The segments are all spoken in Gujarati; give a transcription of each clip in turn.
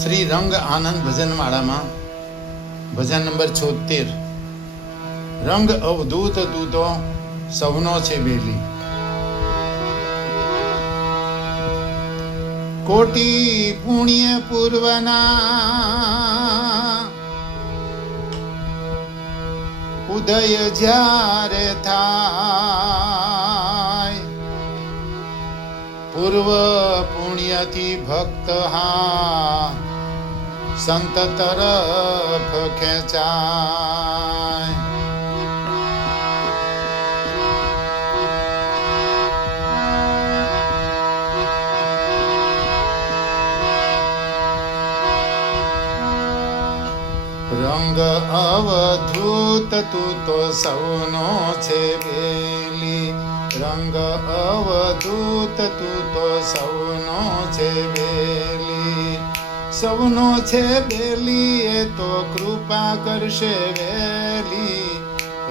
શ્રી રંગ આનંદ ભજનમાળામાં ભજન નંબર 76 રંગ અવધૂત તું તો સૌનો છે બેલી. કોટી પુણ્ય પૂર્વના ઉદય જ્યારે થાય, પૂર્વ પુણ્યથી ભક્ત હા સંત તરફ ખેંચાય. રંગ અવધૂત તું તો સૌનો છે બેલી. રંગ અવધૂત તું તો સૌનો છે બેલી. સૌનો છે બેલી એ તો કૃપા કરશે વેલી.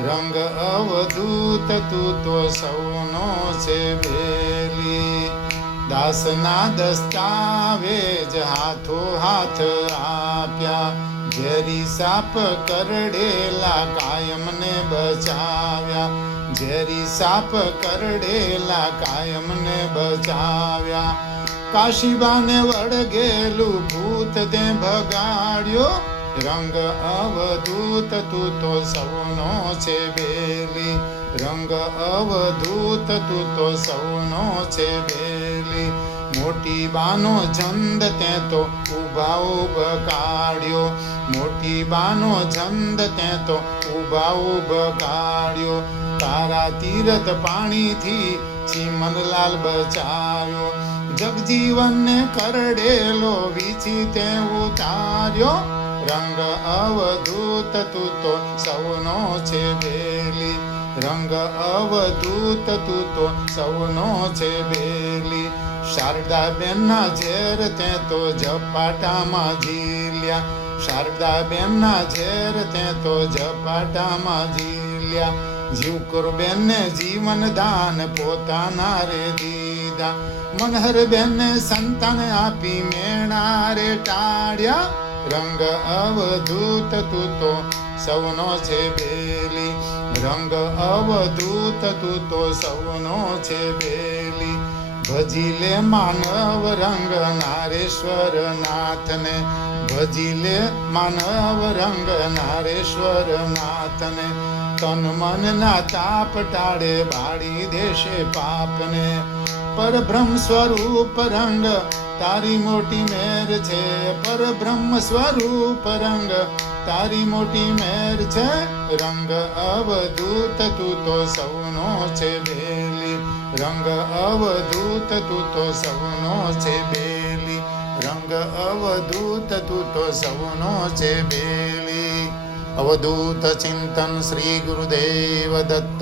રંગ અવધૂત તું તો સૌનો છે બેલી. દાસના દસ્તાવેજ હાથો હાથ આપ્યા, ઝેરી સાપ કરડેલા કાયમને બચાવ્યા. ઝેરી સાપ કરડેલા કાયમને બચાવ્યા. કાશીબાને વળગેલું ભૂત તે ભગાડ્યો. રંગ અવધૂત તું તો સૌનો છે બેલી. રંગ અવધૂત તું તો સૌનો છે બેલી. મોટી બાનો જંદ તે તો ઉભા કાઢ્યો. મોટી બાનો જંદ તે તો ઉભા કાઢ્યો. તારા તીરથ પાણીથી ચીમનલાલ બચાવ્યો. જગજીવનને કરડેલો વીછી તે ઉતાર્યો. રંગ અવધૂત તું તો સૌનો છે બેલી. રંગ અવધૂત તું તો સૌનો છે બેલી. શારદાબેનના ઝેર તે તો ઝપાટામાં ઝીલ્યા. શારદાબેનના ઝેર તે તો ઝપાટામાં ઝીલ્યા. જીવકુરબેનને જીવન દાન પોતાના રે દીધા. મનહરબેનને સંતાન આપી મેણા રે ટાળ્યા. રંગ અવધૂત તું તો સૌનો છે બેલી. રંગ અવધૂત તું તો સૌનો છે બેલી. ભજી લે માનવ રંગ નારેશ્વર નાથને. ભજી લે માનવ રંગ નારેશ્વર નાથને. તન મન ના તાપ ટાળે બાળી દેશે પાપને. પરબ્રહ્મ સ્વરૂપ રંગ તારી મોટી મેર છે. પરબ્રહ્મ સ્વરૂપ રંગ તારી મોટી મેર છે. રંગ અવધૂત તું તો સૌનો છે બેલી. રંગ અવધૂત તું તો સૌનો છે બેલી. રંગ અવધૂત તું તો સૌનો છે બેલી. અવધૂત ચિંતન શ્રી ગુરુદેવ દત્ત.